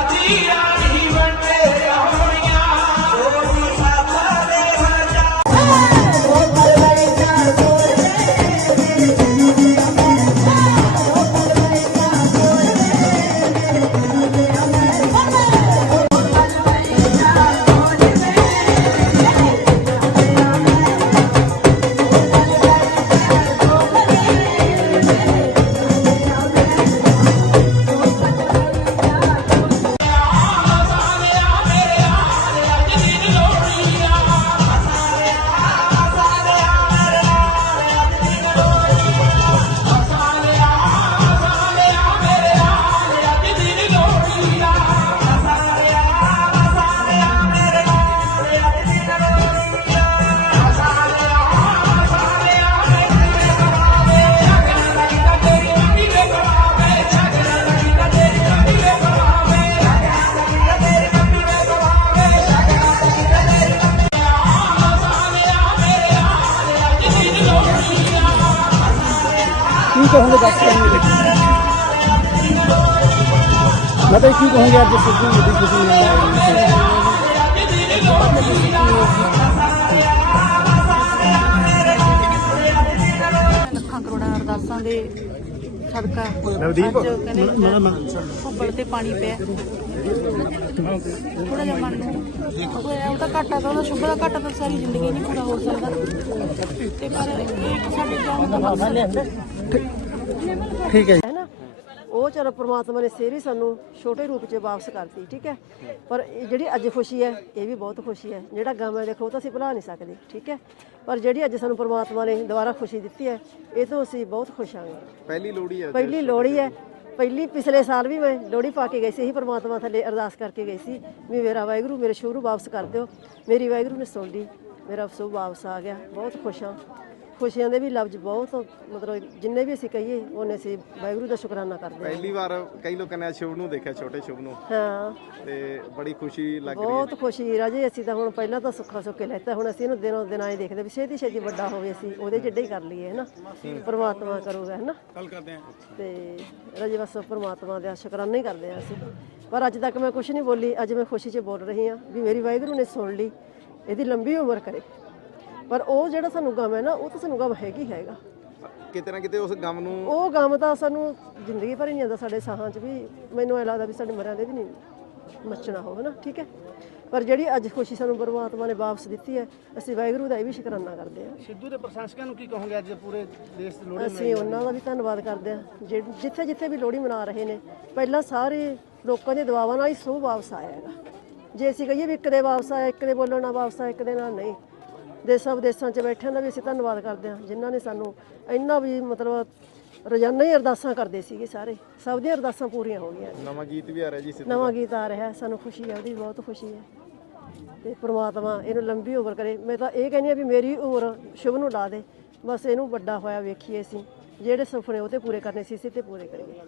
día. ਕੀ ਕਹੋਗੇ ਦੱਸ ਕੇ ਮਤਲਬ ਕੀ ਕਹੋਗੇ ਅੱਜ ਸਿੱਧੂ ਦੀ ਖੁਸ਼ੀ ਲੱਖਾਂ ਕਰੋੜਾਂ ਅਰਦਾਸਾਂ ਦੇ ਸਦਕਾ ਨਵਦੀਪ, ਭੁੱਬੜ ਤੇ ਪਾਣੀ ਪਿਆ। ਥੋੜਾ ਜਿਹਾ ਮਨ ਨੂੰ ਹੋਇਆ ਉਹਦਾ ਘਾਟਾ ਤਾਂ ਉਹਦਾ ਸ਼ੁਭ ਦਾ ਘਾਟਾ ਤਾਂ ਸਾਰੀ ਜ਼ਿੰਦਗੀ ਨਹੀਂ ਪੂਰਾ ਹੋ ਸਕਦਾ। ਤੇ ਪਰ ਇਹ ਸਾਡੇ ਜਾਣ ਦਾ ਮਕਸਦ ਹੈ। ਠੀਕ ਹੈ ਹੈ ਨਾ? ਉਹ ਚਲੋ ਪ੍ਰਮਾਤਮਾ ਨੇ ਹੀ ਸਾਨੂੰ ਛੋਟੇ ਰੂਪ 'ਚ ਵਾਪਸ ਕਰਤੀ ਠੀਕ ਹੈ? ਪਰ ਇਹ ਜਿਹੜੀ ਅੱਜ ਖੁਸ਼ੀ ਹੈ ਇਹ ਵੀ ਬਹੁਤ ਖੁਸ਼ੀ ਹੈ। ਜਿਹੜਾ ਗਮ ਹੈ ਦੇਖੋ ਉਹ ਤਾਂ ਅਸੀਂ ਭੁਲਾ ਨਹੀਂ ਸਕਦੇ ਠੀਕ ਹੈ? ਪਰ ਜਿਹੜੀ ਅੱਜ ਸਾਨੂੰ ਪ੍ਰਮਾਤਮਾ ਨੇ ਦੁਬਾਰਾ ਖੁਸ਼ੀ ਦਿੱਤੀ ਹੈ ਇਹ ਤੋਂ ਅਸੀਂ ਬਹੁਤ ਖੁਸ਼ ਹਾਂ। ਪਹਿਲੀ ਲੋਹੜੀ ਹੈ ਪਹਿਲੀ ਲੋਹੜੀ ਹੈ। ਪਹਿਲੀ ਪਿਛਲੇ ਸਾਲ ਵੀ ਮੈਂ ਲੋਹੜੀ ਪਾ ਕੇ ਗਈ ਸੀ ਇਹੀ ਪ੍ਰਮਾਤਮਾ ਥੱਲੇ ਅਰਦਾਸ ਕਰਕੇ ਗਈ ਸੀ ਵੀ ਮੇਰਾ ਵਾਹਿਗੁਰੂ ਮੇਰੇ ਸ਼ੁਰੂ ਵਾਪਸ ਕਰ ਦਿਓ ਮੇਰੀ ਵਾਹਿਗੁਰੂ ਨੇ ਸੁਣ ਲਈ ਮੇਰਾ ਅਫਸੋਸ ਵਾਪਸ ਆ ਗਿਆ ਬਹੁਤ ਖੁਸ਼ ਹਾਂ। ਖੁਸ਼ੀਆਂ ਦੇ ਵੀ ਲਫ਼ਜ਼ ਬਹੁਤ ਮਤਲਬ ਜਿੰਨੇ ਵੀ ਅਸੀਂ ਕਹੀਏ ਉਹਨੇ ਅਸੀਂ ਵਾਹਿਗੁਰੂ ਦਾ ਸ਼ੁਕਰਾਨਾ ਕਰਦੇ ਹਾਂ। ਪਹਿਲੀ ਵਾਰ ਕਈ ਲੋਕਾਂ ਨੇ ਸ਼ੁਭ ਨੂੰ ਦੇਖਿਆ ਛੋਟੇ ਸ਼ੁਭ ਨੂੰ। ਹਾਂ। ਤੇ ਬੜੀ ਖੁਸ਼ੀ ਲੱਗ ਰਹੀ ਹੈ। ਬਹੁਤ ਖੁਸ਼ੀ ਰਾਜੇ ਅਸੀਂ ਤਾਂ ਹੁਣ ਪਹਿਲਾਂ ਤਾਂ ਸੁੱਖਾ ਸੁੱਕੇ ਲੈਤਾ ਹੁਣ ਅਸੀਂ ਇਹਨੂੰ ਦਿਨੋਂ ਦਿਨ ਆਏ ਦੇਖਦੇ ਵੀ ਛੇਤੀ ਛੇਤੀ ਵੱਡਾ ਹੋਵੇ ਅਸੀਂ ਉਹਦੇ ਜਿੱਡਾ ਹੀ ਕਰ ਲਈਏ ਹੈਨਾ? ਪਰਮਾਤਮਾ ਕਰੂਗਾ ਹੈਨਾ? ਕੱਲ ਕਰਦੇ ਆ ਤੇ ਰਾਜੇ ਬਸ ਪਰਮਾਤਮਾ ਦਾ ਸ਼ੁਕਰਾਨਾ ਹੀ ਕਰਦੇ ਆ ਅਸੀਂ। ਪਰ ਅੱਜ ਤੱਕ ਮੈਂ ਕੁਝ ਨਹੀਂ ਬੋਲੀ ਅੱਜ ਮੈਂ ਖੁਸ਼ੀ 'ਚ ਬੋਲ ਰਹੀ ਹਾਂ ਵੀ ਮੇਰੀ ਵਾਹਿਗੁਰੂ ਨੇ ਸੁਣ ਲਈ ਇਹਦੀ ਲੰਬੀ ਉਮਰ ਕਰੇ। ਪਰ ਉਹ ਜਿਹੜਾ ਸਾਨੂੰ ਗਮ ਹੈ ਨਾ ਉਹ ਤਾਂ ਸਾਨੂੰ ਗਮ ਹੈਗੀ ਹੈਗਾ। ਕਿਤੇ ਨਾ ਕਿਤੇ ਉਸ ਗਮ ਨੂੰ ਉਹ ਗਮ ਤਾਂ ਸਾਨੂੰ ਜ਼ਿੰਦਗੀ ਭਰ ਹੀ ਨਹੀਂ ਆਉਂਦਾ ਸਾਡੇ ਸਾਹਾਂ 'ਚ ਵੀ। ਮੈਨੂੰ ਇਹ ਲੱਗਦਾ ਵੀ ਸਾਡੇ ਮਰਿਆਂ ਦੇ ਵੀ ਨਹੀਂ ਮੱਚਣਾ ਹੋਵੇ ਨਾ ਠੀਕ ਹੈ? ਪਰ ਜਿਹੜੀ ਅੱਜ ਖੁਸ਼ੀ ਸਾਨੂੰ ਪਰਮਾਤਮਾ ਨੇ ਵਾਪਸ ਦਿੱਤੀ ਹੈ ਅਸੀਂ ਵਾਹਿਗੁਰੂ ਦਾ ਇਹ ਵੀ ਸ਼ੁਕਰਾਨਾ ਕਰਦੇ ਹਾਂ। ਸਿੱਧੂ ਦੇ ਪ੍ਰਸ਼ੰਸਕਾਂ ਨੂੰ ਕੀ ਕਹੋਗੇ ਅੱਜ ਪੂਰੇ ਦੇਸ਼ ਦੀ ਲੋਹੜੀ ਅਸੀਂ ਉਹਨਾਂ ਦਾ ਵੀ ਧੰਨਵਾਦ ਕਰਦੇ ਹਾਂ। ਜਿੱਥੇ ਜਿੱਥੇ ਵੀ ਲੋਹੜੀ ਮਨਾ ਰਹੇ ਨੇ ਪਹਿਲਾਂ ਸਾਰੇ ਲੋਕਾਂ ਦੇ ਦੁਆਵਾਂ ਨਾਲ ਹੀ ਸੋ ਵਾਪਸ ਆਇਆ ਹੈਗਾ। ਜੇ ਅਸੀਂ ਕਹੀਏ ਵੀ ਇੱਕ ਦੇ ਵਾਪਸ ਆਇਆ ਇੱਕ ਦੇ ਬੋਲਣ ਨਾਲ ਵਾਪਸ ਆਇਆ ਇੱਕ ਦੇ ਨਾਲ ਨਹੀਂ। ਦੇਸਾਂ ਵਿਦੇਸਾਂ 'ਚ ਬੈਠਿਆਂ ਦਾ ਵੀ ਅਸੀਂ ਧੰਨਵਾਦ ਕਰਦੇ ਹਾਂ ਜਿਨ੍ਹਾਂ ਨੇ ਸਾਨੂੰ ਇੰਨਾ ਵੀ ਮਤਲਬ ਰੋਜ਼ਾਨਾ ਹੀ ਅਰਦਾਸਾਂ ਕਰਦੇ ਸੀਗੇ ਸਾਰੇ। ਸਭ ਦੀਆਂ ਅਰਦਾਸਾਂ ਪੂਰੀਆਂ ਹੋ ਗਈਆਂ। ਨਵਾਂ ਗੀਤ ਵੀ ਆ ਰਿਹਾ ਜੀ ਸਿੱਧੂ ਨਵਾਂ ਗੀਤ ਆ ਰਿਹਾ ਹੈ, ਸਾਨੂੰ ਖੁਸ਼ੀ ਹੈ ਉਹਦੀ ਬਹੁਤ ਖੁਸ਼ੀ ਹੈ। ਤੇ ਪ੍ਰਮਾਤਮਾ ਇਹਨੂੰ ਲੰਬੀ ਉਮਰ ਕਰੇ। ਮੈਂ ਤਾਂ ਇਹ ਕਹਿੰਦੀ ਆ ਵੀ ਮੇਰੀ ਉਮਰ ਸ਼ੁਭ ਨੂੰ ਲਾ ਦੇ। ਬਸ ਇਹਨੂੰ ਵੱਡਾ ਹੋਇਆ ਵੇਖੀਏ ਅਸੀਂ। ਜਿਹੜੇ ਸੁਪਨੇ ਉਹ ਤੇ ਪੂਰੇ ਕਰਨੇ ਸੀ ਅਸੀਂ ਤੇ ਪੂਰੇ ਕਰੀਏ।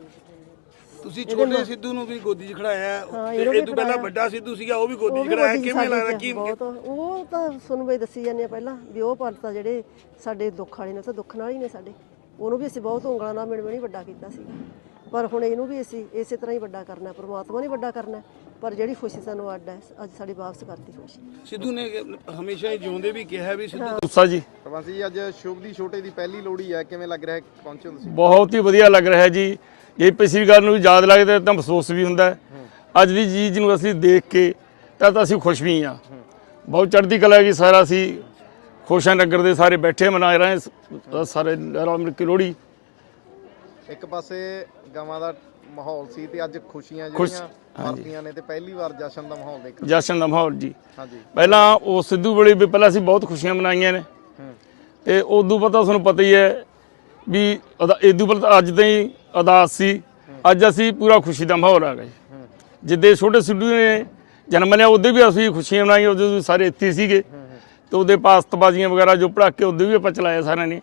ਤੁਸੀਂ ਛੋਟੇ ਸਿੱਧੂ ਨੂੰ ਵੀ ਗੋਦੀ 'ਚ ਖੜਾਇਆ ਹਾਂ, ਤੇ ਇਹਨੂੰ ਇਹ ਵੀ ਤੋਂ ਪਹਿਲਾਂ ਖੜਾਇਆ। ਵੱਡਾ ਸਿੱਧੂ ਸੀਗਾ ਉਹ ਵੀ ਉਹ ਗੋਦੀ 'ਚ ਵੀ ਖੜਾਇਆ ਕਿਵੇਂ ਸਾਡੇ ਲੱਗਦਾ? ਚ ਕੀ ਬਹੁਤ। ਉਹ ਤਾਂ ਤੁਹਾਨੂੰ ਬਈ ਦੱਸੀ ਜਾਂਦੇ ਆ ਪਹਿਲਾਂ ਵੀ ਉਹ ਤਾਂ ਜਿਹੜੇ ਸਾਡੇ ਦੁੱਖ ਵਾਲੇ ਨੇ ਤਾਂ ਦੁੱਖ ਨਾਲ ਹੀ ਨੇ ਸਾਡੇ। ਉਹਨੂੰ ਵੀ ਅਸੀਂ ਬਹੁਤ ਉਂਗਲਾਂ ਨਾਲ ਮਿਣ ਮਿਣੀ ਵੱਡਾ ਕੀਤਾ ਸੀ ਪਰ ਹੁਣ ਇਹਨੂੰ ਵੀ ਅਸੀਂ ਇਸੇ ਤਰ੍ਹਾਂ ਹੀ ਵੱਡਾ ਕਰਨਾ ਹੈ ਪ੍ਰਮਾਤਮਾ ਨੇ ਵੱਡਾ ਕਰਨਾ ਹੈ। ਪਰ ਜਿਹੜੀ ਖੁਸ਼ੀ ਸਾਨੂੰ ਅੱਡ ਹੈ ਅੱਜ ਸਾਡੀ ਵਾਪਸ ਕਰਤੀ ਖੁਸ਼ੀ। ਸਿੱਧੂ ਨੇ ਹਮੇਸ਼ਾ ਹੀ ਜਿਉਂਦੇ ਵੀ ਕਿਹਾ ਵੀ ਸਿੱਧੂ ਗੁੱਸਾ ਜੀ। ਪ੍ਰਵਾਸੀ ਜੀ ਅੱਜ ਸ਼ੁਭ ਦੀ ਛੋਟੇ ਦੀ ਪਹਿਲੀ ਲੋਹੜੀ ਹੈ ਕਿਵੇਂ ਲੱਗ ਰਿਹਾ ਹੈ? ਪਹੁੰਚੇ ਹੋ ਤੁਸੀਂ? ਬਹੁਤ ਹੀ ਵਧੀਆ ਲੱਗ ਰਿਹਾ ਜੀ। ਜੇ ਪਿਛਲੀ ਗੱਲ ਨੂੰ ਯਾਦ ਲੱਗਦਾ ਤਾਂ ਅਫਸੋਸ ਵੀ ਹੁੰਦਾ। ਅੱਜ ਦੀ ਚੀਜ਼ ਨੂੰ ਅਸੀਂ ਦੇਖ ਕੇ ਤਾਂ ਤਾਂ ਅਸੀਂ ਖੁਸ਼ ਵੀ ਹਾਂ। ਬਹੁਤ ਚੜ੍ਹਦੀ ਕਲਾ ਜੀ ਸਾਰਾ ਅਸੀਂ ਖੁਸ਼ਾਂ ਨਗਰ ਦੇ ਸਾਰੇ ਬੈਠੇ ਮਨਾ ਰਹੇ ਸਾਰੇ ਰਲ ਮਿਲ ਕੇ ਲੋਹੜੀ। ਇੱਕ ਪਾਸੇ ਗਾਵਾਂ ਦਾ ਮਾਹੌਲ ਸੀ ਤੇ ਅੱਜ ਖੁਸ਼ੀਆਂ ਖੁਸ਼- ਜਿਹੜੀਆਂ ਵਰਤੀਆਂ ਨੇ ਤੇ ਪਹਿਲੀ ਵਾਰ ਜਸ਼ਨ ਦਾ ਮਾਹੌਲ ਦੇਖ ਜਸ਼ਨ ਦਾ ਮਾਹੌਲ ਜੀ। ਹਾਂਜੀ। ਪਹਿਲਾਂ ਉਹ ਸਿੱਧੂ ਵੇਲੇ ਵੀ ਪਹਿਲਾਂ ਅਸੀਂ ਬਹੁਤ ਖੁਸ਼ੀਆਂ ਮਨਾਈਆਂ ਨੇ। ਤੇ ਉਦੋਂ ਪਤਾ ਤੁਹਾਨੂੰ ਪਤਾ ਹੀ ਹੈ ਵੀ ਇਦੋਂ ਪਹਿਲਾਂ ਅੱਜ ਤਾਂ ਹੀ ਅਦਾਸ ਸੀ। ਅੱਜ ਅਸੀਂ ਪੂਰਾ ਖੁਸ਼ੀ ਦਾ ਮਾਹੌਲ ਆ ਗਿਆ ਜੀ ਜਿੱਦੇ ਛੋਟੇ ਸਿੱਧੂ ਨੇ ਜਨਮ ਲਿਆ, ਉਹਦੇ ਵੀ ਅਸੀਂ ਖੁਸ਼ੀਆਂ ਮਨਾਈਆਂ, ਉਹਦੇ ਵੀ ਸਾਰੇ ਇੱਥੇ ਸੀਗੇ। ਤੇ ਉਹਦੇ ਪਾਸਤਬਾਜ਼ੀਆਂ ਵਗੈਰਾ ਜੋ ਪੜਾਕੇ ਉਹਦੇ ਵੀ ਆਪਾਂ ਚਲਾਇਆ ਸਾਰਿਆਂ ਨੇ।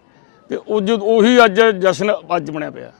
ਤੇ ਉਹ ਜੋ ਉਹੀ ਅੱਜ ਜਸ਼ਨ ਅੱਜ ਬਣਿਆ ਪਿਆ।